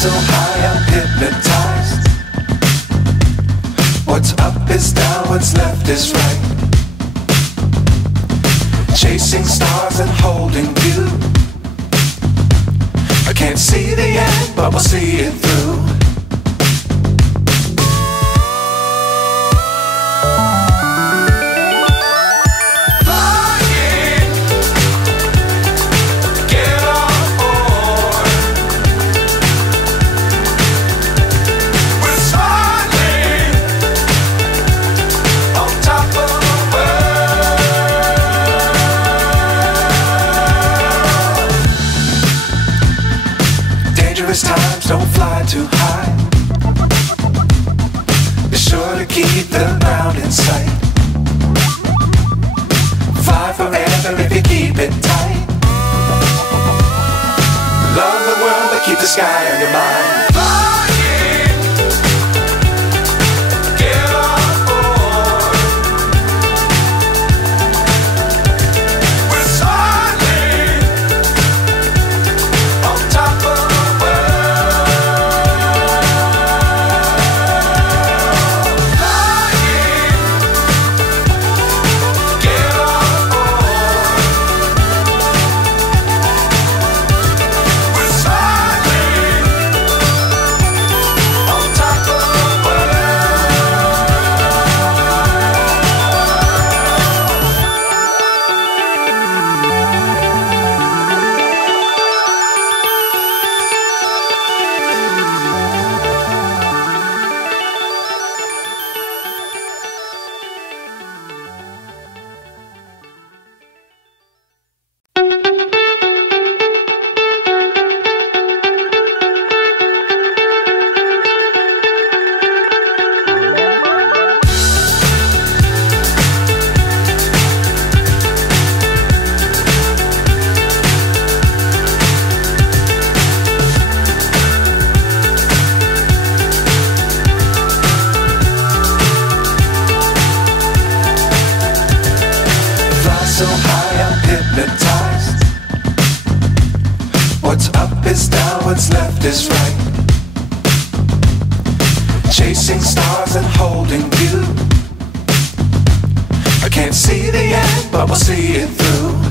so high I'm hypnotized. What's up is down, what's left is right. Chasing stars and holding you. I can't see the end, but we'll see it through. Times don't fly too high. Be sure to keep the ground in sight. Fly forever if you keep it tight. Love the world but keep the sky on your mind. So high I'm hypnotized. What's up is down, what's left is right. Chasing stars and holding you. I can't see the end, but we'll see it through.